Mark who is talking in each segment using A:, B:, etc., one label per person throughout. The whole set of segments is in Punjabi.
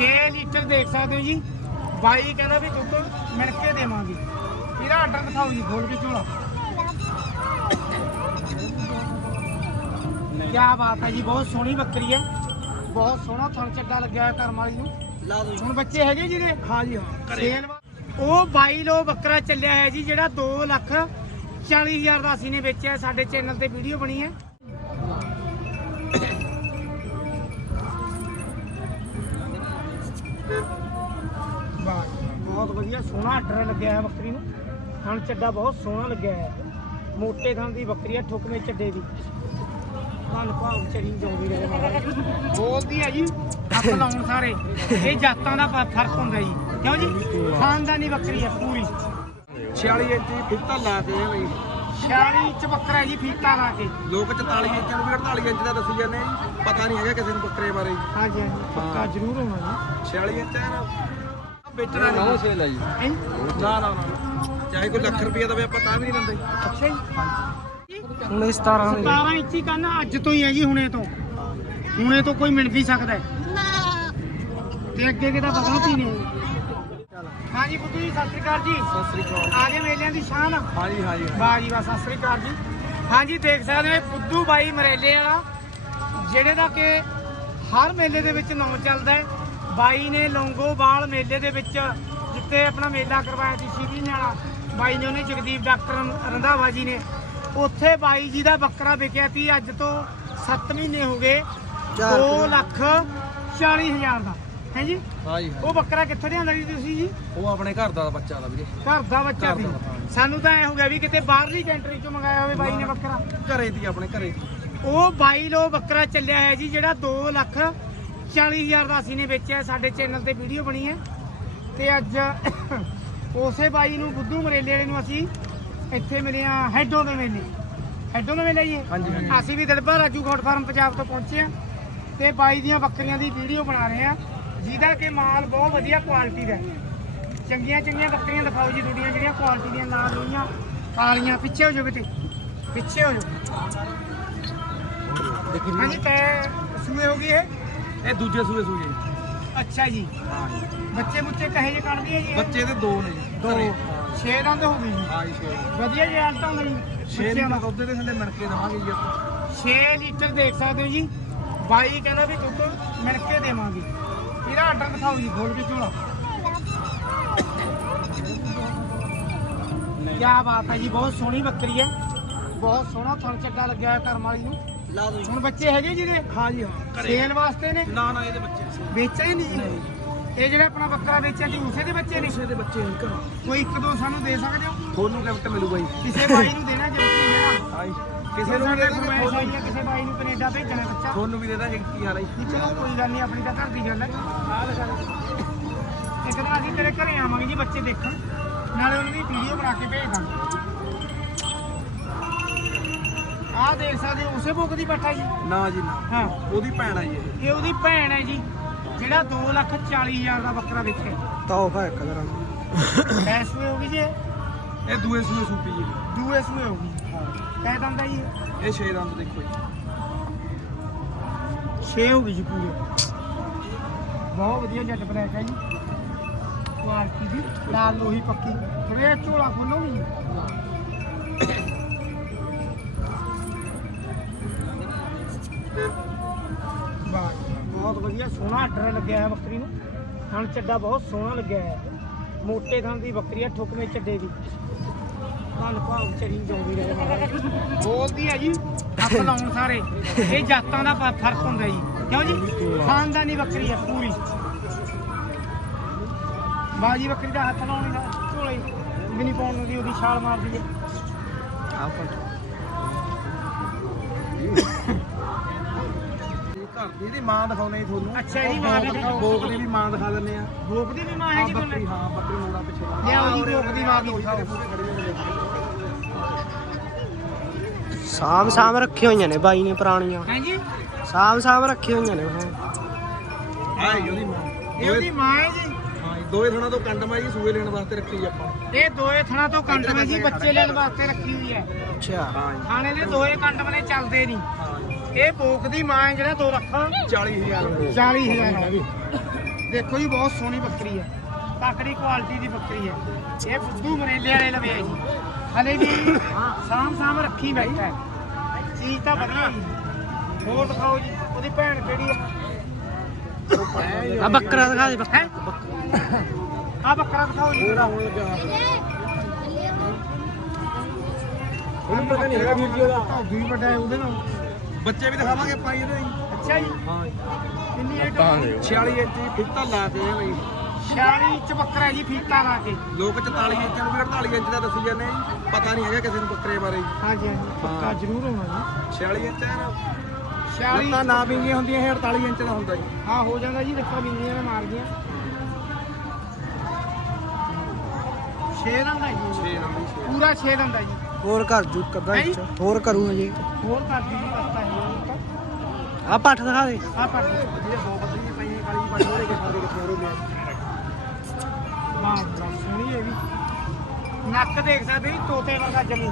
A: 6 ਲੀਟਰ ਦੇਖ ਸਕਦੇ ਹੋ ਜੀ। ਬਾਈ ਕਹਿੰਦਾ ਵੀ ਦੁੱਧ ਮਿਲ ਕੇ ਦੇਵਾਂਗੇ। ਇਹਦਾ ਆਰਡਰ ਦਿਖਾਓ ਜੀ ਖੋਲ ਕੇ ਝੋਲਾ। ਕੀ ਬਾਤ ਹੈ ਜੀ ਬਹੁਤ ਸੋਹਣੀ ਬੱਕਰੀ ਹੈ। ਬਹੁਤ ਸੋਹਣਾ ਥਣ ਚੱਡਾ ਲੱਗਿਆ ਹੋਇਆ ਕਰਮ ਵਾਲੀ ਨੂੰ।
B: ਲਾ ਦੋ
A: ਹੁਣ ਬੱਚੇ ਹੈਗੇ ਜਿਹਦੇ
B: ਹਾਂ ਜੀ ਹਾਂ।
A: ਸੇਲ ਉਹ 22 ਲੋ ਬੱਕਰਾ ਚੱਲਿਆ ਹੈ ਜੀ ਜਿਹੜਾ 2 ਲੱਖ 40 ਹਜ਼ਾਰ ਦਾ ਅਸੀਂ ਨੇ ਵੇਚਿਆ। ਸਾਡੇ ਚੈਨਲ ਤੇ ਵੀਡੀਓ ਬਣੀ ਹੈ। ਵਾਹ ਬਹੁਤ ਵਧੀਆ, ਸੋਹਣਾ ਆਰਡਰ ਲੱਗਿਆ ਹੈ ਬੱਕਰੀ ਨੂੰ। ਥਣ ਚੱਡਾ ਬਹੁਤ ਸੋਹਣਾ ਲੱਗਿਆ ਹੈ ਮੋਟੇ ਥਣ ਦੀ ਬੱਕਰੀ ਹੈ ਠੁਕਵੇਂ ਚੱਡੇ ਦੀ। ਧੰਨ ਭਾਵ ਚਰੀ ਜਾਉਂਦੀ ਰਹੇ ਮਹਾਰਾਜ ਬੋਲਦੀ ਹੈ ਜੀ, ਹੱਥ ਲਾਉਣ ਸਾਰੇ। ਇਹ ਜਾਤਾਂ ਦਾ ਫ਼ਰਕ ਹੁੰਦਾ ਜੀ। ਕਿਉਂ ਜੀ? ਖਾਨਦਾਨੀ ਬੱਕਰੀ ਹੈ ਪੂਰੀ।
B: 46 ਇੰਚ ਦੀ ਫਿੱਤਾ ਲਾ ਕੇ ਬਈ।
A: 46 ਇੰਚ ਬੱਕਰਾ ਜੀ ਫੀਤਾ ਲਾ ਕੇ।
B: ਲੋਕ 44 ਇੰਚ ਨੂੰ ਵੀ 48 ਇੰਚ ਦਾ ਦੱਸੀ ਜਾਂਦੇ ਆ ਜੀ। ਪਤਾ ਨਹੀਂ ਹੈਗਾ ਕਿਸੇ ਨੂੰ ਬੱਕਰੇ ਬਾਰੇ।
A: ਹਾਂਜੀ ਹਾਂਜੀ। ਪੱਕਾ ਜ਼ਰੂਰ ਹੋਣਾ
B: 46 ਇੰਚ ਹੈ ਨਾ। ਵੇਚਣਾ ਨਹੀਂ। ਸੇਲ ਹੈ ਜੀ।
A: ਜੀ ਹੈਂ?
B: ਨਾ ਨਾ ਨਾ। ਚਾਹੇ ਕੋਈ ਲੱਖ ਰੁਪਏ ਦਾ ਵੀ ਆਪਾਂ ਤਾਂ ਵੀ ਨਹੀਂ ਦਿੰਦੇ।
A: ਅੱਛਾ ਜੀ।
B: 19 17
A: 17 ਇੰਚੀ ਕੰਨ ਅੱਜ ਤੋਂ ਹੀ ਹੈ ਜੀ ਹੁਣੇ ਤੋਂ। ਹੁਣੇ ਤੋਂ ਕੋਈ ਮਿਲ ਵੀ ਸਕਦਾ ਹੈ। ਤੇ ਅੱਗੇ ਕਿਹਦਾ ਪਤਾ ਨਹੀਂ। ਨੇ ਹਾਂਜੀ ਬੁੱਧੂ ਜੀ ਸਤਿ ਸ੍ਰੀ ਅਕਾਲ ਜੀ।
B: ਸਤਿ ਸ੍ਰੀ ਅਕਾਲ
A: ਆ ਗਏ ਮੇਲਿਆਂ ਦੀ ਸ਼ਾਨ।
B: ਹਾਂ ਜੀ ਹਾਂ ਜੀ
A: ਵਾਹ ਜੀ ਵਾਹ ਸਤਿ ਸ੍ਰੀ ਅਕਾਲ ਜੀ। ਹਾਂਜੀ ਦੇਖ ਸਕਦੇ ਹੋ ਇਹ ਬੁੱਧੂ ਬਾਈ ਮਰੇਲੇ ਵਾਲਾ ਜਿਹੜੇ ਦਾ ਕਿ ਹਰ ਮੇਲੇ ਦੇ ਵਿੱਚ ਨਾਮ ਚੱਲਦਾ ਹੈ। ਬਾਈ ਨੇ ਲੌਂਗੋਵਾਲ ਮੇਲੇ ਦੇ ਵਿੱਚ ਜਿੱਥੇ ਆਪਣਾ ਮੇਲਾ ਕਰਵਾਇਆ ਸੀ ਸ਼ੀਰੀ ਨਾਲਾ ਬਾਈ ਨੇ ਉਹਨੇ ਜਗਦੀਪ ਡਾਕਟਰ ਰੰਧਾਵਾ ਜੀ ਨੇ। ਉੱਥੇ ਬਾਈ ਜੀ ਦਾ ਬੱਕਰਾ ਵਿਕਿਆ ਸੀ ਅੱਜ ਤੋਂ 7 ਮਹੀਨੇ ਹੋ ਗਏ। 2 ਲੱਖ 40 ਹਜ਼ਾਰ ਦਾ। ਹੈ ਜੀ? ਉਹ ਬੱਕਰਾ ਕਿੱਥੋਂ ਲਿਆਂਦਾ ਜੀ ਤੁਸੀਂ ਜੀ?
B: ਉਹ ਆਪਣੇ ਘਰ ਦਾ ਬੱਚਾ ਦਾ ਵੀਰੇ।
A: ਘਰ ਦਾ ਬੱਚਾ ਸੀ। ਸਾਨੂੰ ਤਾਂ ਐ ਹੋ ਗਿਆ ਵੀ ਕਿਤੇ ਬਾਹਰਲੀ ਕੰਟਰੀ ਚੋਂ ਮੰਗਾਇਆ ਹੋਵੇ ਬਾਈ ਨੇ ਬੱਕਰਾ।
B: ਘਰੇ ਦੀ ਆਪਣੇ ਘਰੇ ਦੀ।
A: ਉਹ 22 ਲੋ ਬੱਕਰਾ ਚੱਲਿਆ ਹੈ ਜੀ ਜਿਹੜਾ 2 ਲੱਖ 40 ਹਜ਼ਾਰ ਦਾ ਅਸੀਂ ਨੇ ਵੇਚਿਆ ਸਾਡੇ ਚੈਨਲ ਤੇ ਵੀਡੀਓ ਬਣੀ ਹੈ। ਤੇ ਅੱਜ ਉਸੇ ਬਾਈ ਨੂੰ ਬੁੱਧੂ ਮਰੇਲੇ ਵਾਲੇ ਨੂੰ ਅਸੀਂ ਇੱਥੇ ਮਿਲੇ ਆ ਹੈਡੋਂ ਦੇ ਮੇਲੇ ਹੈਡੋਂ ਦੇ ਮੇਲੇ ਜੀ। ਅਸੀਂ ਵੀ ਦਲਬਾ ਰਾਜੂ ਖੋਟ ਫਾਰਮ ਪੰਜਾਬ ਤੋਂ ਪਹੁੰਚੇ ਆ ਤੇ ਬਾਈ ਦੀਆਂ ਬੱਕਰੀਆਂ ਦੀ ਵੀਡੀਓ ਬਣਾ ਰਹੇ ਆ ਜਿਹਦਾ ਕਿ ਮਾਲ ਬਹੁਤ ਵਧੀਆ ਕੁਆਲਿਟੀ ਦਾ। ਚੰਗੀਆਂ ਚੰਗੀਆਂ ਬੱਕਰੀਆਂ ਦਿਖਾਓ ਜੀ ਤੁਹਾਡੀਆਂ ਜਿਹੜੀਆਂ ਕੁਆਲਿਟੀ ਦੀਆਂ ਨਾਲ ਲੋਈਆਂ ਕਾਲੀਆਂ ਪਿੱਛੇ ਹੋ ਜਾਓ ਕਿਤੇ ਪਿੱਛੇ ਹੋ ਜਾਓ।
B: ਦੇਖੀ
A: ਹਾਂਜੀ ਤੈ ਸੂਏ ਹੋ ਗਈ ਇਹ?
B: ਇਹ ਦੂਜੇ ਸੂਏ ਸੂਏ।
A: ਅੱਛਾ ਜੀ।
B: ਹਾਂ ਜੀ।
A: ਬੱਚੇ ਬੁੱਚੇ ਕਹੇ ਜੇ ਕੱਢਦੀ ਹੈ ਜੀ ਇਹ?
B: ਬੱਚੇ ਦੇ ਦੋ ਨੇ ਜੀ
A: ਦੋ।
B: ਘਰੇ।
A: ਛੇ ਦੰਦ ਹੋ ਗਏ ਜੀ।
B: ਹਾਂ ਜੀ ਛੇ।
A: ਵਧੀਆ ਰਿਜ਼ਲਟ ਆਉਂਦਾ ਜੀ
B: ਛੇ
A: ਬੱਚਿਆਂ
B: ਲੀਟਰ
A: ਦਾ
B: ਦੁੱਧ ਦੇ ਥੱਲੇ ਮਿਣ ਕੇ ਦੇਵਾਂਗੇ ਜੀ ਆਪਾਂ।
A: 6 ਲੀਟਰ ਦੇਖ ਸਕਦੇ ਹੋ ਜੀ। ਬਾਈ ਕਹਿੰਦਾ ਵੀ ਦੁੱਧ ਮਿਲ ਕੇ ਦੇਵਾਂਗੇ। ਇਹਦਾ ਆਰਡਰ ਦਿਖਾਓ ਜੀ ਖੋਲ ਕੇ ਝੋਲਾ। ਕੀ ਬਾਤ ਹੈ ਜੀ ਬਹੁਤ ਸੋਹਣੀ ਬੱਕਰੀ ਹੈ। ਬਹੁਤ ਸੋਹਣਾ ਥਣ ਚੱਡਾ ਲੱਗਿਆ ਹੋਇਆ ਕਰਮ ਵਾਲੀ ਨੂੰ।
B: ਲਾ ਦੋ
A: ਹੁਣ ਬੱਚੇ ਹੈਗੇ ਜਿਹਦੇ
B: ਹਾਂ ਜੀ ਹਾਂ।
A: ਸੇਲ ਵਾਸਤੇ ਨੇ?
B: ਨਾ ਨਾ ਇਹਦੇ ਬੱਚੇ ਸੀ
A: ਵੇਚੇ ਨਹੀਂ। ਜੀ ਇਹ ਜਿਹੜਾ ਆਪਣਾ ਬੱਕਰਾ ਵੇਚਿਆ ਸੀ ਉਸੇ ਦੇ ਬੱਚੇ ਨੇ?
B: ਕਿਸੇ ਦੇ ਬੱਚੇ ਨਹੀਂ ਘਰ।
A: ਕੋਈ ਇੱਕ ਦੋ ਸਾਨੂੰ ਦੇ ਸਕਦੇ ਹੋ?
B: ਤੁਹਾਨੂੰ ਗਿਫਟ ਮਿਲੂਗਾ ਜੀ
A: ਕਿਸੇ ਬਾਈ ਨੂੰ ਦੇਣਾ ਜਲਦੀ ਦੇਣਾ?
B: ਹਾਂ ਜੀ
A: ਕਿਸੇ
B: ਨੂੰ ਦੇ ਦਾਂਗੇ
A: ਹੈ ਕਿਸੇ ਬਾਈ ਨੂੰ ਕੈਨੇਡਾ ਭੇਜਣਾ ਬੱਚਾ।
B: ਤੁਹਾਨੂੰ ਵੀ ਦੇ ਦਾਂਗੇ ਕੀ ਹਾਲ ਹੈ ਜੀ?
A: ਨਹੀਂ ਚਲੋ ਕੋਈ ਗੱਲ ਨਹੀਂ ਆਪਣੀ ਤਾਂ ਘਰ ਦੀ ਗੱਲ ਹੈ। ਆਹ ਦੇ ਇੱਕ ਦਿਨ ਅਸੀਂ ਤੇਰੇ ਘਰੇ ਆਵਾਂਗੇ ਜੀ ਬੱਚੇ ਦੇਖਣ। ਨਾਲੇ ਉਹਨਾਂ ਦੀ ਵੀਡੀਓ ਬਣਾ ਕੇ ਭੇਜ ਦਾਂਗੇ। ਆਹ ਦੇਖ ਸਕਦੇ ਹੋ ਉਸੇ ਬੁੱਕ ਦੀ ਬੱਠਾ ਜੀ?
B: ਨਾ ਜੀ ਨਾ।
A: ਹਾਂ।
B: ਉਹਦੀ ਭੈਣ ਆ ਜੀ ਇਹ।
A: ਇਹ ਉਹਦੀ ਭੈਣ ਹੈ ਜੀ ਜਿਹੜਾ 2 ਲੱਖ 40 ਹਜ਼ਾਰ ਦਾ ਬੱਕਰਾ ਵੇਚਿਆ।
B: ਤੋਹਫਾ ਇੱਕ ਤਰ੍ਹਾਂ
A: ਕੈ ਸੂਏ ਹੋ ਗਈ ਜੀ ਇਹ?
B: ਇਹ ਦੂਏ ਸੂਏ ਸੂਪੀ ਜੀ।
A: ਦੂਏ ਸੂਏ ਹੋ ਗਈ। ਕਹਿ ਦਿੰਦਾ ਜੀ
B: ਇਹ? ਛੇ ਦੰਦ ਦੇਖੋ ਜੀ।
A: 6 ਹੋ ਗਈ ਜੀ ਪੂਰੇ। ਬਹੁਤ ਵਧੀਆ ਜੱਟ ਬਲੈਕ ਹੈ ਜੀ। ਕੁਆਲਿਟੀ ਦੀ ਲਾਲ ਲੋਹੀ ਪੱਕੀ। ਥੋੜੇ ਝੋਲਾ ਖੋਲੋ ਜੀ? ਵਾਹ, ਬਹੁਤ ਵਧੀਆ, ਸੋਹਣਾ ਆਰਡਰ ਲੱਗਿਆ ਹੈ ਬੱਕਰੀ ਨੂੰ। ਥਣ ਚੱਡਾ ਬਹੁਤ ਸੋਹਣਾ ਲੱਗਿਆ ਹੈ। ਮੋਟੇ ਥਣ ਦੀ ਬੱਕਰੀ ਹੈ ਠੁਕਵੇਂ ਚੱਡੇ ਦੀ। ਧੰਨ ਭਾਵ ਚਰੀ ਜਾਉਂਦੀ ਰਹੇ ਮਹਾਰਾਜ। ਬੋਲਦੀ ਹੈ ਜੀ, ਹੱਥ ਲਾਉਣ ਸਾਰੇ। ਇਹ ਜਾਤਾਂ ਦਾ ਪ- ਫ਼ਰਕ ਹੁੰਦਾ ਜੀ। ਕਿਉਂ ਜੀ? ਖਾਨਦਾਨੀ ਬੱਕਰੀ ਹੈ ਪੂਰੀ। ਬਾਜੀ ਬੱਕਰੀ ਦਾ ਹੱਥ ਲਾਉਣ ਦਾ ਝੋਲੇ ਵੀ ਨਹੀਂ ਪਾਉਣ ਦੀ, ਉਹਦੀ ਛਾਲ ਮਾਰਦੀ ਹੈ
B: ਘਰ ਦੀ ਇਹਦੀ ਮਾਂ ਦਿਖਾਉਣੇ ਤੁਹਾਨੂੰ।
A: ਅੱਛਾ ਇਹਦੀ ਮਾਂ ਵੀ ਦਿਖਾਓ।
B: ਬੋਕ ਦੀ ਵੀ ਮਾਂ ਦਿਖਾ ਦਿੰਨੇ ਆ।
A: ਭੋਗ ਦੀ ਵੀ ਮਾਂ ਹੈ ਜੀ
B: ਬੱਕਰੀ
A: ਕੋਲ
B: ਹਾਂ ਬੱਕਰੀ ਮੋੜਾ ਪਿੱਛੇ
A: ਲਿਆਓ ਜੀ ਬੋਕ ਦੀ ਮਾਂ ਵੀ ਦਿਖਾਓ।
C: ਸਾਮ ਸਾਮ ਰੱਖੀ ਹੋਈਆਂ ਨੇ ਬਾਈ ਨੇ ਪੁਰਾਣੀਆਂ।
A: ਹੈ ਜੀ?
C: ਸਾਮ ਸਾਮ ਰੱਖੀ ਹੋਈਆਂ ਨੇ ਹਾਂ
B: ਉਹਦੀ ਮਾਂ।
A: ਇਹ ਉਹਦੀ ਮਾਂ ਹੈ ਜੀ।
B: ਹਾਂ ਜੀ, ਦੋਵੇਂ ਥਣਾ ਤੋਂ ਕੰਡ ਮਾਈ ਸੂਏ ਲੈਣ ਵਾਸਤੇ ਰੱਖੀ ਆਪਾਂ।
A: ਇਹ ਦੋਏ ਥਣਾ ਤੋਂ ਕੰਟਵੇਂ ਜੀ ਬੱਚੇ ਲੈਣ ਵਾਸਤੇ ਰੱਖੀ ਹੋਈ ਹੈ।
C: ਅੱਛਾ।
B: ਹਾਂ ਜੀ।
A: ਥਾਣੇ ਦੇ ਦੋਏ ਕੰਟਵੇਂ ਚੱਲਦੇ ਨਹੀਂ।
B: ਹਾਂ। ਜੀ
A: ਇਹ ਬੋਕ ਦੀ ਮਾਂ ਹੈ ਜਿਹੜਾ 2 ਲੱਖ
B: 40000 ਰੁਪਏ।
A: 40000 ਹੈ ਜੀ ਦੇਖੋ ਜੀ ਬਹੁਤ ਸੋਹਣੀ ਬੱਕਰੀ ਹੈ। ਤਕੜੀ ਕੁਆਲਿਟੀ ਦੀ ਬੱਕਰੀ ਹੈ। ਇਹ ਫੁੱਦੂ ਮਰੇਲੇ ਵਾਲੇ ਲਵੇ ਹੈ ਜੀ। ਹਲੇ ਵੀ ਸਾਮ ਸਾਮ ਰੱਖੀ ਬੈਠਾ ਹੈ। ਚੀਜ਼ ਤਾਂ ਵਧੀਆ ਜੀ। ਹੋਰ ਦਿਖਾਓ ਜੀ ਉਹਦੀ ਭੈਣ ਕਿਹੜੀ ਹੈ?
C: ਆ ਬੱਕਰਾ ਦਿਖਾ ਦੇ
A: ਹੈ? ਆ ਬੱਕਰਾ ਦਿਖਾਓ ਜੀ।
B: ਪੂਰਾ ਹੋਣ ਲੱਗਾ ਉਹਨੂੰ ਪਤਾ ਨਹੀਂ ਹੈਗਾ ਵੀਰ ਜੀ ਉਹਦਾ।
A: ਧੌਗੀ ਵੀ ਵੱਡਾ ਹੈ ਉਹਦੇ ਨਾਲ।
B: ਬੱਚੇ ਵੀ ਦਿਖਾਵਾਂਗੇ ਆਪਾਂ ਜੀ ਇਹਦੇ
A: ਅੱਛਾ ਜੀ।
B: ਹਾਂ
A: ਕਿੰਨੀ ਹੈ
B: 46 ਇੰਚ ਦੀ ਫਿੱਟਾ ਲਾ ਕੇ ਇਹ ਬਈ।
A: 46 ਇੰਚ ਬੱਕਰਾ ਹੈ ਜੀ ਫੀਤਾ ਲਾ ਕੇ।
B: ਲੋਕ 44 ਇੰਚ ਨੂੰ ਵੀ 48 ਇੰਚ ਦਾ ਦੱਸੀ ਜਾਂਦੇ ਆ ਜੀ। ਪਤਾ ਨਹੀਂ ਹੈਗਾ ਕਿਸੇ ਨੂੰ ਬੱਕਰੇ ਬਾਰੇ
A: ਹਾਂਜੀ ਹਾਂਜੀ। ਪੱਕਾ ਜ਼ਰੂਰ ਹੋਣਾ
B: 46 ਇੰਚ ਹੈ ਨਾ
A: ਜੀ 46
B: ਤਾਂ ਨਾ ਵਿੰਗੀਆਂ ਹੁੰਦੀਆਂ ਇਹ 48 ਇੰਚ ਦਾ ਹੁੰਦਾ ਜੀ।
A: ਹਾਂ ਹੋ ਜਾਂਦਾ ਜੀ ਦੇਖੋ ਬਿੰਦੀਆਂ ਨੇ ਮਾਰ ਦੀਆਂ 6 ਦੰਦ ਹੈ ਜੀ
B: 6 ਨੰਬਰ 6
A: ਪੂਰਾ 6 ਦੰਦ ਹੈ ਜੀ।
C: ਹੋਰ ਕਰ ਜੂ
A: ਜੀ?
C: ਵਿੱਚ ਹੋਰ ਕਰੂ ਹਜੇ
A: ਹੋਰ ਕਰ ਦੀ ਜੀ ਕਰਤਾ ਹੈ
C: ਆ ਪੱਠ ਦਿਖਾ ਦੇ।
A: ਆ ਪਰ
B: ਇਹ ਦੋ ਦੀ ਪਈ ਕਾਲੀ ਬਾਈ ਉਹਦੇ ਕੇ ਹੋ ਗਿਆ
A: ਵਾਹ ਵਾਹ, ਸੋਹਣੀ ਹੈ ਵੀ। ਨੱਕ ਦੇਖ ਸਕਦੇ ਜੀ ਤੋਤੇ ਵਰਗਾ ਜਮੀ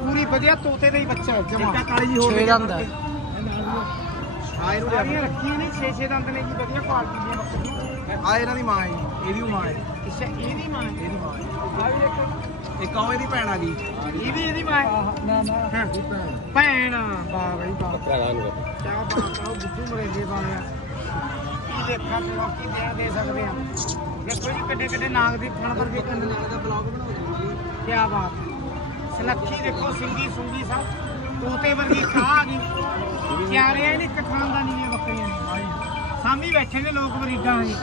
A: ਪੂਰੀ ਵਧੀਆ ਤੋਤੇ ਦਾ ਹੀ ਬੱਚਾ ਜਮਾ।
B: ਕਾਲੀ ਜੀ ਹੋਰ
C: ਛੇ ਦੰਦ ਹੈ।
B: ਆ ਇਹਨੂੰ ਲਿਆ
A: ਸਾਰੀਆਂ ਰੱਖੀਆਂ ਨੇ 6-6 ਦੰਦ ਨੇ ਜੀ ਵਧੀਆ ਕੁਆਲਿਟੀ ਦੀਆਂ ਬੱਕਰੀਆਂ।
B: ਆ ਇਹਨਾਂ ਦੀ ਮਾਂ ਹੈ ਇਹਦੀ ਮਾਂ ਹੈ।
A: ਅੱਛਾ ਇਹਦੀ ਮਾਂ ਹੈ।
B: ਇਹਦੀ ਮਾਂ ਹੈ। ਇੱਕ ਆਹ ਇਹਦੀ ਭੈਣ ਆ ਗਈ।
A: ਇਹ ਵੀ ਇਹਦੀ ਮਾਂ ਹੈ। ਨਾ ਨਾ।
B: ਭੈਣ
A: ਭੈਣ। ਵਾਹ ਬਈ ਵਾਹ ਕਿਆ ਬਾਤ ਆ ਉਹ ਬੁੱਧੂ ਮਰੇਲੇ ਵਾਲਿਆ ਕੀ ਦੇਖਾ ਤੇ ਕੀ ਦੇ ਦੇ ਸਕਦੇ ਆ। ਦੇਖੋ ਜੀ ਕਿੱਡੇ ਕਿੱਡੇ ਨਾਗ ਦੀ ਫਣ ਵਰਗੇ ਕੰਨ ਨੇ
B: ਦਾ ਬਲੌਗ ਬਣਾਉਂਦੇ ਜੀ।
A: ਕੀ ਬਾਤ ਹੈ ਸਲੱਖੀ ਦੇਖੋ ਸਿੰਗੀ ਸੁੰਗੀ ਸਭ। ਤੋਤੇ ਵਰਗੀ ਖਾਂ ਆ ਗਈ। ਕਿਆਰੇ ਇਹਨੇ? ਇੱਕ ਖਾਨਦਾਨੀ ਦੀਆਂ ਬੱਕਰੀਆਂ ਨੇ ਸਾਮੀ ਬੈਠੇ ਨੇ ਲੋਕ ਬਰੀਡਾਂ ਜੀ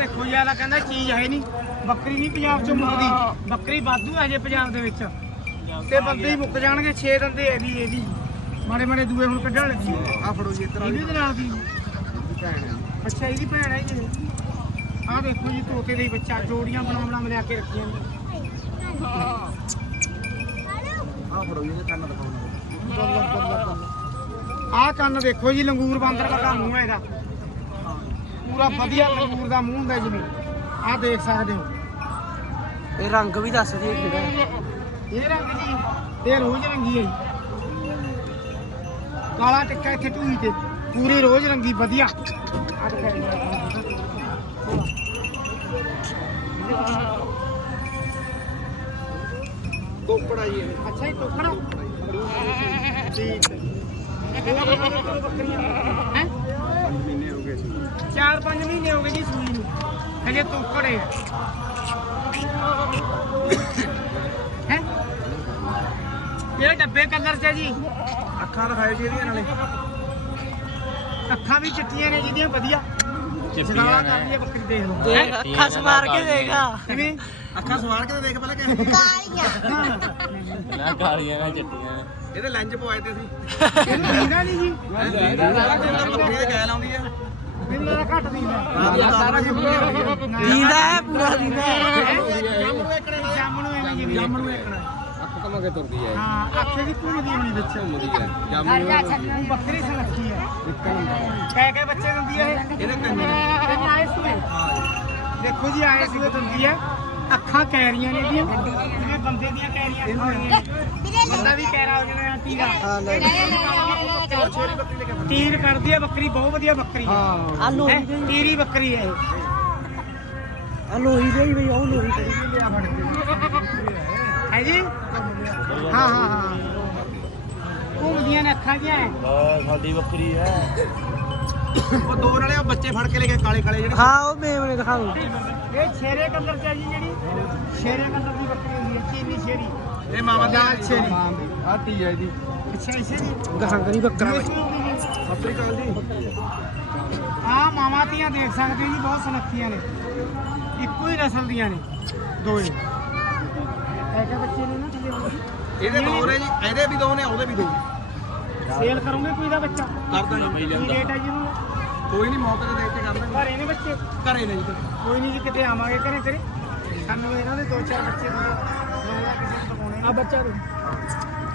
A: ਦੇਖੋ ਜੀ ਆਲਾ ਕਹਿੰਦਾ ਚੀਜ਼ ਹੈ ਨਹੀਂ। ਬੱਕਰੀ ਨਹੀਂ ਪੰਜਾਬ ਚੋਂ ਮੁੱਕਦੀ। ਬੱਕਰੀ ਵਾਧੂ ਹੈ ਜੇ ਪੰਜਾਬ ਦੇ ਵਿੱਚ। ਤੇ ਬੰਦੇ ਹੀ ਮੁੱਕ ਜਾਣਗੇ 6 ਦੰਦੇ ਇਹ ਵੀ ਇਹ ਵੀ। ਮਾੜੇ ਮਾੜੇ ਦੂਏ ਹੁਣ ਕੱਢਣ ਲੱਗੀ
B: ਆ ਫੜੋ ਜੀ ਇੱਧਰ ਆ
A: ਇਹਦੇ ਦੇ ਨਾਲ ਦੀ ਅੱਛਾ ਇਹਦੀ ਭੈਣ ਹੈ ਜੀ ਆਹ ਦੇਖੋ ਜੀ ਤੋਤੇ ਦੇ ਬੱਚਾ ਜੋੜੀਆਂ ਬਣਾ ਬਣਾ ਲਿਆ ਕੇ ਰੱਖੀਆਂ
B: ਆ ਫੜੋ ਜੀ ਕੰਨ ਦਿਖਾਉਣਾ
A: ਆਹ ਕੰਨ ਦੇਖੋ ਜੀ ਲੰਗੂਰ ਬਾਂਦਰ ਵਰਗਾ ਮੂੰਹ ਹੈ ਇਹਦਾ। ਪੂਰਾ ਵਧੀਆ ਲੰਗੂਰ ਦਾ ਮੂੰਹ ਹੁੰਦਾ ਜਿਵੇਂ ਆਹ ਦੇਖ ਸਕਦੇ ਹੋ।
C: ਇਹ ਰੰਗ ਵੀ ਦੱਸ ਦੇ ਕਿਹੜਾ
A: ਇਹ ਰੰਗ ਜੀ ਇਹ ਰੋਜ਼ ਰੰਗੀ ਹੈ ਜੀ। ਕਾਲਾ ਟਿੱਕਾ ਇੱਥੇ ਢੂਈ ਤੇ ਪੂਰੀ ਰੋਜ਼ ਰੰਗੀ ਵਧੀਆ। ਆਹ ਦਿਖਾਈ ਦੇ
B: ਕੋਪੜਾ ਜੀ ਇਹ
A: ਅੱਛਾ ਇਹ ਟੋਕਣਾ ਠੀਕ ਹੈ। ਹੈ?
B: ਸੀ
A: 4-5 ਮਹੀਨੇ ਹੋ ਗਏ ਜੀ ਸੂਈ ਨੂੰ। ਹਜੇ ਤੋਕੜੇ ਹੈ? ਇਹ ਡੱਬੇ ਕਲਰ ਚ ਹੈ ਜੀ।
B: ਅੱਖਾਂ ਦਿਖਾਇਓ ਜੀ ਇਹਦੀਆਂ ਨਾਲੇ।
A: ਅੱਖਾਂ ਵੀ ਚਿੱਟੀਆਂ ਨੇ ਜਿਹਦੀਆਂ ਵਧੀਆ। ਚਿੱਟੀਆਂ ਕਰਦੀ ਹੈ ਬੱਕਰੀ ਦੇਖ ਲਓ।
C: ਦੇਖ ਅੱਖਾਂ ਸਮਾਰ ਕੇ ਦੇਖਾ
A: ਕਿਵੇਂ?
B: ਅੱਖਾਂ ਸਵਾਰ ਕੇ ਤਾਂ ਦੇਖ ਪਹਿਲਾਂ ਕਿ
D: ਨਾ ਕਾਲੀਆਂ ਨਾ ਚਿੱਟੀਆਂ
B: ਇਹਦੇ ਲੈਂਜ ਪਵਾਏ ਤੇ ਸੀ।
A: ਇਹਨੂੰ ਦੀਦਾ ਨਹੀਂ ਜੀ?
B: ਬੱਕਰੀ ਦੇ ਗੈਲ ਆਉਂਦੀ ਆ।
A: ਲੱਗਦਾ ਘੱਟ
B: ਆ
C: ਦੀਦਾ ਹੈ ਪੂਰਾ ਦੀਦਾ ਹੈ।
A: ਜਾਮ ਨੂੰ ਐਵੇਂ ਜਿਵੇਂ
B: ਜਾਮਣ ਨੂੰ ਏਕਣਾ
D: ਅੱਖ ਕਮਾ ਤੁਰਦੀ ਹੈ।
A: ਹਾਂ ਅੱਖੇ ਦੀ ਘੁੰਮਦੀ ਹੋਣੀ ਵਿੱਚ।
D: ਘੁੰਮਦੀ ਹੈ। ਜਾਮੂ
A: ਬੱਕਰੀ ਸੁਨੱਖੀ ਹੈ। ਕਹਿ ਕੇ ਬੱਚੇ ਦਿੰਦੀ ਹੈ। ਇਹ
B: ਇਹਦੇ ਕੰਨ
A: ਤਿੰਨ ਆਏ ਸੂਏ। ਦੇਖੋ ਜੀ ਆਏ ਸੂਏ ਦਿੰਦੀ ਹੈ। ਅੱਖਾਂ ਕੈਰੀਆਂ ਨੇ ਇਹਦੀਆਂ ਜਿਵੇਂ ਬੰਦੇ ਦੀਆਂ ਕੈਰੀਆਂ ਹੁੰਦੀਆਂ ਨੇ। ਬੰਦਾ ਵੀ ਕੈਰਾ ਹੋ ਜਾਣਾ ਦਾ
C: ਹਾਂ ਲੈ
A: ਤੀਰ ਕਰਦੀ ਹੈ ਬੱਕਰੀ ਬਹੁਤ ਵਧੀਆ ਬੱਕਰੀ ਹੈ
C: ਹਾਂ। ਆ ਲੋਹੀ
A: ਹੈਂ? ਤੀਰੀ ਬੱਕਰੀ ਹੈ ਇਹ।
C: ਆ ਲੋਹੀ ਦੇ ਹੀ ਬਈ ਉਹ ਲੋਹੀ ਤੇ
A: ਹੈ। ਜੀ? ਹਾਂ ਹਾਂ ਹਾਂ। ਘੁੰਮਦੀਆਂ ਨੇ ਅੱਖਾਂ ਜਿਹਾ
D: ਸਾਡੀ ਬੱਕਰੀ ਹੈ।
B: ਉਹ ਦੋ ਨਾਲੇ ਉਹ ਬੱਚੇ ਫੜ ਕੇ ਲੈ ਕੇ ਕਾਲੇ ਕਾਲੇ ਜਿਹੜੇ।
C: ਹਾਂ ਉਹ ਮੇਵਣੇ ਦਿਖਾ ਦੋ।
A: ਇਹ ਸ਼ੇਰੇ ਕੰਦਰ ਚ ਹੈ ਜੀ ਜਿਹੜੀ। ਸ਼ੇਰੇ ਕੰਦਰ ਦੀ ਬੱਕਰੀ ਹੁੰਦੀ ਹੈ ਚੀਨੀ ਸ਼ੇਰੀ
B: ਇਹ ਮਾਵਾ ਦੀ
A: ਸ਼ੇਰੀ
B: ਆ ਤੀ ਹੈ ਇਹਦੀ
A: ਅੱਛਾ ਇਸੇ ਦੀ
C: ਗਹੰਗ ਨਹੀਂ ਬੱਕਰਾ ਬਈ
B: ਸਤਿ ਸ੍ਰੀ ਅਕਾਲ ਜੀ।
A: ਆ ਮਾਵਾਂ ਧੀਆਂ ਦੇਖ ਸਕਦੇ ਹੋ ਜੀ ਬਹੁਤ ਸੁਨੱਖੀਆਂ ਨੇ। ਇੱਕੋ ਹੀ ਨਸਲ ਦੀਆਂ ਨੇ ਦੋਏ ਐਸੇ ਬੱਚੇ ਨੇ ਨਾ? ਥੱਲੇ।
B: ਇਹਦੇ ਦੋ ਨੇ ਜੀ ਇਹਦੇ ਵੀ ਦੋ ਨੇ ਉਹਦੇ ਵੀ ਦੋ
A: ਸੇਲ ਕਰੋਗੇ ਕੋਈ ਦਾ ਬੱਚਾ?
B: ਕਰਦਾ ਜੀ।
A: ਰੇਟ ਹੈ ਜੀ
B: ਕੋਈ ਨਹੀਂ ਮੌਕੇ ਤੇ ਦੇਖ ਕੇ ਕਰ
A: ਘਰੇ ਨੇ ਬੱਚੇ?
B: ਘਰੇ ਨੇ ਜੀ
A: ਕੋਈ ਨਹੀਂ ਜੀ ਕਿਤੇ ਆਵਾਂਗੇ ਘਰੇ ਤੇਰੇ ਸਾਨੂੰ ਇਹਨਾਂ ਦੇ ਦੋ ਚਾਰ ਬੱਚੇ ਦੇ ਲੋੜਾ ਕਿਸੇ ਨੂੰ ਪਕਾਉਣੇ ਆ ਬੱਚਾ ਦੇ।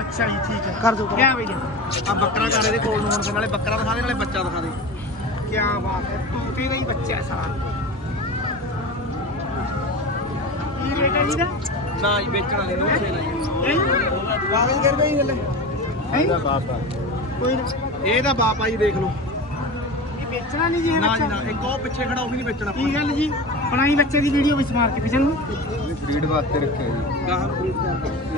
A: ਅੱਛਾ ਜੀ ਠੀਕ ਹੈ
C: ਕਰ ਕਰ।
A: ਕਿਆ ਬਈ
B: ਆ ਬੱਕਰਾ ਘਰ ਇਹਦੇ ਕੋਲ ਨੂੰ ਹੋਣ ਦੇ ਨਾਲੇ ਬੱਕਰਾ ਦਿਖਾ ਦੇ ਨਾਲੇ ਬੱਚਾ ਦਿਖਾ ਦੇ।
A: ਕੀ ਬਾਤ ਹੈ ਤੋਤੇ ਦਾ ਹੀ ਬੱਚਾ ਹੈ ਸਾਰਾ ਕੀ ਰੇਟ ਹੈ ਜੀ ਦਾ
B: ਨਾ ਜੀ ਵੇਚਣ ਵਾਲੀ ਨੋ ਸੇਲ ਹੈ ਜੀ।
A: ਹੈਂ?
B: ਕਰ ਹਲੇ
A: ਹੈਂ? ਕੋਈ ਨਾ।
B: ਇਹਦਾ ਬਾਪ ਆ ਜੀ ਦੇਖ ਲਓ।
A: ਵੇਚਣਾ ਨਹੀਂ ਜੀ ਇਹ
B: ਨਾ ਜੀ
A: ਬੱਚਾ।
B: ਨਾ ਇੱਕ ਉਹ ਪਿੱਛੇ ਖੜਾ ਉਹ ਵੀ ਨਹੀਂ ਵੇਚਣਾ
A: ਕੀ ਗੱਲ ਜੀ? ਬਣਾਈ ਬੱਚੇ ਦੀ ਵੀਡੀਓ ਵਿੱਚ ਮਾਰ ਕੇ ਕਿਸੇ ਨੂੰ।
D: ਫਰੀਡ ਵਾਸਤੇ ਰੱਖਿਆ ਜੀ।
B: ਗਾਹਾਂ।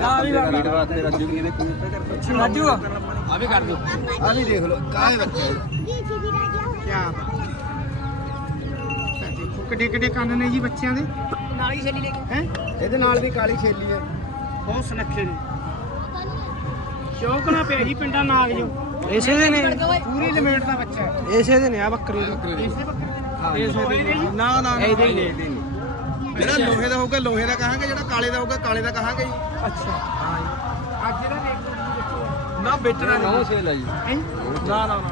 C: ਆ ਵੀ
D: ਫਰੀਡ ਵਾਸਤੇ ਰੱਜੂ ਵੀ ਇਹਦੇ ਕੋਲ
C: ਰਾਜੂ। ਆ
D: ਆ ਵੀ ਕਰ ਦੋ। ਆ ਵੀ ਦੇਖ ਲਓ ਕਾਹੇ ਬੱਚਾ ਹੈ
A: ਕਿਆ ਬਾਤ ਹੈ। ਦੇਖੋ ਕਿੱਡੇ ਕਿੱਡੇ ਕੰਨ ਨੇ ਜੀ ਬੱਚਿਆਂ ਦੇ।
C: ਨਾਲੀ ਛੇਲੀ ਲੈ
A: ਹੈ?
D: ਇਹਦੇ ਨਾਲ ਵੀ ਕਾਲੀ ਛੇਲੀ ਹੈ
A: ਬਹੁਤ ਸੁਨੱਖੇ ਨੇ। ਸ਼ੌਕ ਨਾ ਪਿਆ ਜੀ ਪਿੰਡਾਂ ਨਾਗ ਜੋ।
C: ਇਸੇ ਦੇ ਨੇ
A: ਪੂਰੀ ਲਿਮੇਟ ਦਾ ਬੱਚਾ ਹੈ।
C: ਇਸੇ ਦੇ ਨੇ ਆ ਬੱਕਰੀ ਦੇ।
A: ਇਸੇ ਬੱਕਰੇ
B: ਇਸੇ
A: ਹੋਏ ਨੇ ਜੀ
B: ਨਾ ਨਾ
C: ਇਹਦੇ ਹੀ। ਨੇ
B: ਜਿਹੜਾ ਲੋਹੇ ਦਾ ਹੋਊਗਾ ਲੋਹੇ ਦਾ ਕਹਾਂਗੇ ਜਿਹੜਾ ਕਾਲੇ ਦਾ ਹੋਊਗਾ ਕਾਲੇ ਦਾ ਕਹਾਂਗੇ ਜੀ।
A: ਅੱਛਾ। ਅੱਜ ਇਹਦਾ ਦੇਖ ਲਓ ਜੀ ਬੱਚੇ
B: ਨਾ ਵੇਚਣਾ
D: ਨੌ
B: ਨਹੀਂ
D: ਛੇਲ ਹੈ ਜੀ।
A: ਹੈ
B: ਨਾ ਨਾ ਨਾ।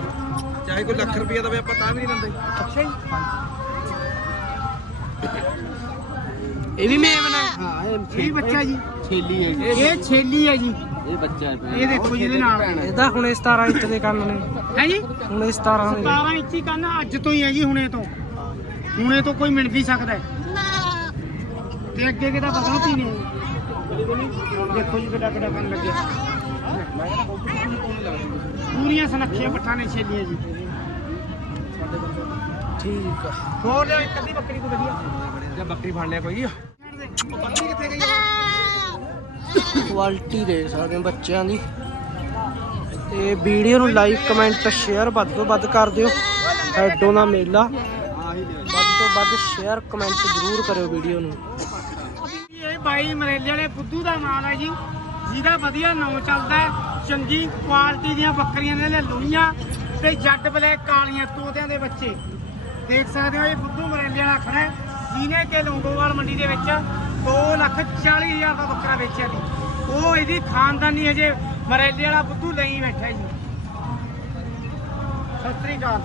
B: ਚਾਹੇ ਕੋਈ ਲੱਖ ਰੁਪਏ ਦਵੇ ਆਪਾਂ ਤਾਂ ਵੀ ਨਹੀਂ ਦਿੰਦੇ।
A: ਅੱਛਾ ਜੀ।
C: ਇਹ ਵੀ ਮੇਵ ਨਾ।
D: ਹਾਂ
A: ਇਹ ਬੱਚਾ ਜੀ।
D: ਛੇਲੀ ਹੈ ਜੀ।
A: ਇਹ ਛੇਲੀ ਹੈ ਜੀ।
D: ਇਹ ਬੱਚਾ ਹੈ
A: ਇਹ ਦੇਖੋ ਜਿਹਦੇ ਨਾਲ।
C: ਇਹਦਾ ਹੁਣੇ 17 ਇੰਚ ਦੇ ਕੰਨ ਨੇ।
A: ਹੈ ਜੀ?
C: ਹੁਣੇ 17 ਦੇ ਨੇ।
A: 17 ਇੰਚੀ ਕੰਨ ਅੱਜ ਤੋਂ ਹੀ ਹੈ ਜੀ ਹੁਣੇ ਤੋਂ। ਹੁਣੇ ਤੋਂ ਕੋਈ ਮਿਲ ਵੀ ਸਕਦਾ ਹੈ। ਤੇ ਅੱਗੇ ਕਿਹਦਾ ਪਤਾ ਨਹੀਂ ਨੇ ਦੇਖੋ ਜੀ ਕਿੱਡਾ ਕਿੱਡਾ ਕੰਨ ਲੱਗਿਆ। ਪੂਰੀਆਂ ਸੁਨੱਖੀਆਂ ਪੱਠਾਂ ਨੇ ਛੇਲੀਆਂ ਜੀ।
C: ਠੀਕ
A: ਹੋਰ ਲਿਆ ਇੱਕ ਅੱਧੀ ਬੱਕਰੀ ਕੋ ਵਧੀਆ।
B: ਜਾਂ ਬੱਕਰੀ ਫੜ ਲਿਆ ਕੋਈ। ਬੱਕਰੀ ਕਿੱਥੇ ਗਈ
C: ਕੁਆਲਿਟੀ ਦੇਖ ਸਕਦੇ ਹੋ ਬੱਚਿਆਂ ਦੀ। ਤੇ ਵੀਡੀਓ ਨੂੰ ਲਾਈਕ ਕਮੈਂਟ ਸ਼ੇਅਰ ਵੱਧ ਤੋਂ ਵੱਧ ਕਰ ਦਿਓ। ਹੈਡੋ ਦਾ ਮੇਲਾ। ਵੱਧ ਤੋਂ ਵੱਧ ਸ਼ੇਅਰ ਕਮੈਂਟ ਜ਼ਰੂਰ ਕਰਿਓ ਵੀਡੀਓ ਨੂੰ।
A: ਇਹ ਬਾਈ ਮਰੇਲੇ ਵਾਲੇ ਬੁੱਧੂ ਦਾ ਮਾਲ ਹੈ ਜੀ। ਜਿਹਦਾ ਵਧੀਆ ਨਾਮ ਚੱਲਦਾ ਚੰਗੀ ਕੁਆਲਿਟੀ ਦੀਆਂ ਬੱਕਰੀਆਂ ਨੇ ਲੋਹੀਆਂ ਤੇ ਜੱਟ ਬਲੈਕ ਕਾਲੀਆਂ ਤੋਤਿਆਂ ਦੇ ਬੱਚੇ। ਦੇਖ ਸਕਦੇ ਹੋ ਇਹ ਬੁੱਧੂ ਮਰੇਲੇ ਵਾਲਾ ਖੜਾ ਜਿਹਨੇ ਕਿ ਲੌਂਗੋਵਾਲ ਮੰਡੀ ਦੇ ਵਿੱਚ 2 ਲੱਖ 40 ਹਜ਼ਾਰ ਦਾ ਬੱਕਰਾ ਵੇਚਿਆ ਸੀ। ਉਹ ਇਹਦੀ ਖਾਨਦਾਨੀ ਹਜੇ ਮਰੇਲੇ ਵਾਲਾ ਬੁੱਧੂ ਲਈ ਬੈਠਾ ਜੀ। ਸਤਿ ਸ੍ਰੀ ਅਕਾਲ।